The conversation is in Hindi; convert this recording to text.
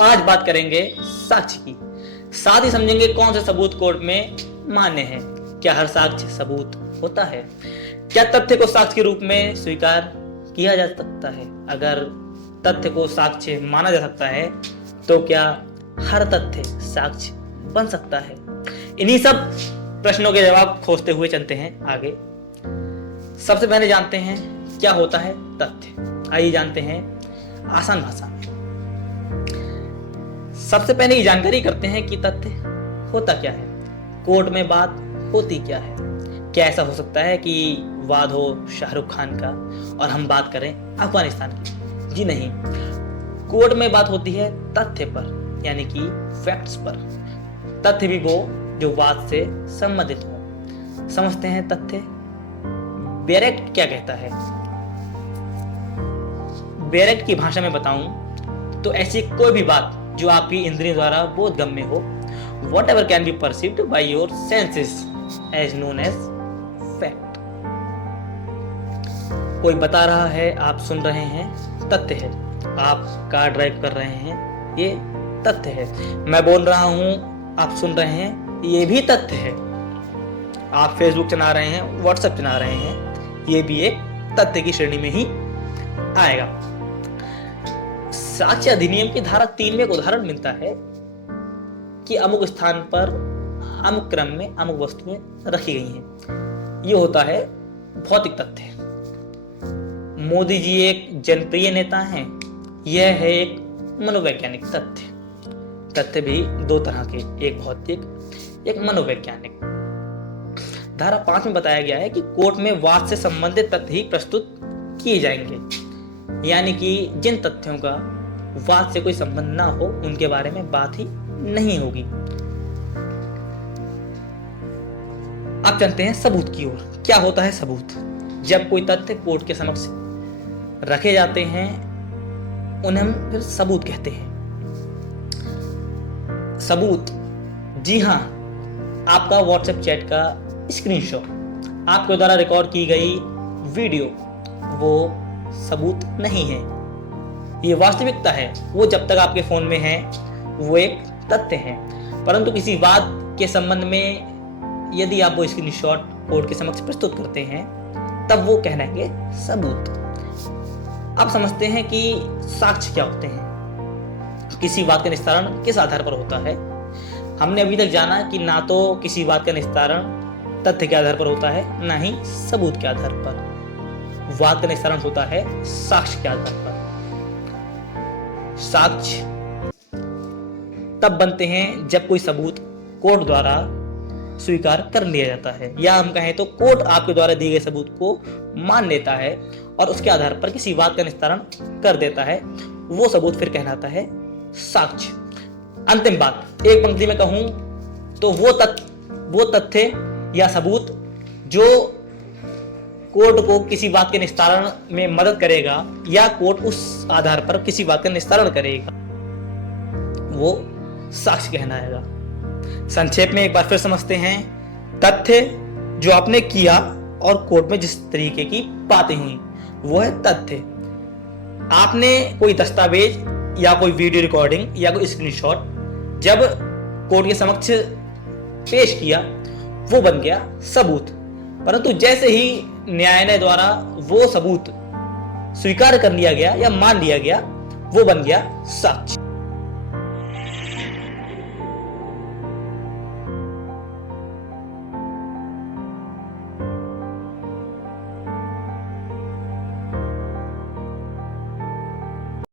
आज बात करेंगे साक्ष्य की, साथ ही समझेंगे कौन से सबूत कोर्ट में मान्य है। क्या हर साक्ष्य सबूत होता है? क्या तथ्य को साक्ष्य के रूप में स्वीकार किया जा सकता है? अगर तथ्य को साक्ष्य माना जा सकता है तो क्या हर तथ्य साक्ष्य बन सकता है? इन्हीं सब प्रश्नों के जवाब खोजते हुए चलते हैं आगे। सबसे पहले जानते हैं क्या होता है तथ्य। आइए जानते हैं आसान भाषा में। सबसे पहले ये जानकारी करते हैं कि तथ्य होता क्या है, कोर्ट में बात होती क्या है। क्या ऐसा हो सकता है कि वाद हो शाहरुख खान का और हम बात करें अफगानिस्तान की? जी नहीं, कोर्ट में बात होती है तथ्य पर, यानी कि फैक्ट्स पर। तथ्य भी वो जो वाद से संबंधित हो। समझते हैं तथ्य। बेरेक्ट क्या कहता है? बेरेक्ट की भाषा में बताऊं तो ऐसी कोई भी बात जो आपकी इंद्रियों द्वारा बोधगम्य हो, whatever can be perceived by your senses as known as fact। कोई बता रहा है, आप सुन रहे हैं, तथ्य है। आप कार ड्राइव कर रहे हैं, ये तथ्य है। मैं बोल रहा हूं, आप सुन रहे हैं, ये भी तथ्य है। आप फेसबुक चला रहे हैं, व्हाट्सएप चला रहे हैं, ये भी एक तथ्य की श्रेणी में ही आएगा। साक्ष्य अधिनियम की धारा 3 में एक उदाहरण मिलता है कि अमुक स्थान पर अमुक क्रम में अमुक वस्तुएं रखी गई हैं। ये होता है भौतिक तथ्य। मोदी जी एक जनप्रिय नेता हैं, यह है एक मनोवैज्ञानिक तथ्य। तथ्य भी दो तरह के, एक भौतिक एक मनोवैज्ञानिक। धारा 5 में बताया गया है कि कोर्ट में वाद से संबंधित तथ्य ही प्रस्तुत किए जाएंगे, यानी कि जिन तथ्यों का वाद से कोई संबंध ना हो उनके बारे में बात ही नहीं होगी। अब चलते हैं सबूत की ओर। क्या होता है सबूत? जब कोई तथ्य कोर्ट के समक्ष रखे जाते हैं उन्हें हम फिर सबूत कहते हैं। सबूत, जी हां, आपका व्हाट्सएप चैट का स्क्रीनशॉट, आपके द्वारा रिकॉर्ड की गई वीडियो, वो सबूत नहीं है, ये वास्तविकता है। वो जब तक आपके फोन में है वो एक तथ्य है, परंतु किसी वाद के संबंध में यदि आप वो स्क्रीनशॉट कोर्ट के समक्ष प्रस्तुत करते हैं तब वो कहलाएंगे सबूत। अब समझते हैं कि साक्ष्य क्या होते हैं। किसी बात का निस्तारण किस आधार पर होता है? हमने अभी तक जाना कि ना तो किसी बात का निस्तारण तथ्य के आधार पर होता है, ना ही सबूत के आधार पर। वाद का निस्तारण होता है साक्ष्य के आधार पर। साक्ष्य तब बनते हैं जब कोई सबूत कोर्ट द्वारा स्वीकार कर लिया जाता है, या हम कहें तो कोर्ट आपके द्वारा दिए गए सबूत को मान लेता है और उसके आधार पर किसी बात का निस्तारण कर देता है। वो सबूत फिर कहलाता है साक्ष्य। अंतिम बात, एक पंक्ति में कहूं तो वो तथ्य या सबूत जो कोर्ट को किसी बात के निस्तारण में मदद करेगा या कोर्ट उस आधार पर किसी बात का निस्तारण करेगा, वो साक्ष्य कहलाएगा। संक्षेप में एक बार फिर समझते हैं। तथ्य जो आपने किया और कोर्ट में जिस तरीके की बातें हुई वो है तथ्य। आपने कोई दस्तावेज या कोई वीडियो रिकॉर्डिंग या कोई स्क्रीनशॉट जब कोर्ट के समक्ष पेश किया वो बन गया सबूत, परंतु जैसे ही न्यायालय द्वारा वो सबूत स्वीकार कर लिया गया या मान लिया गया वो बन गया साक्ष्य।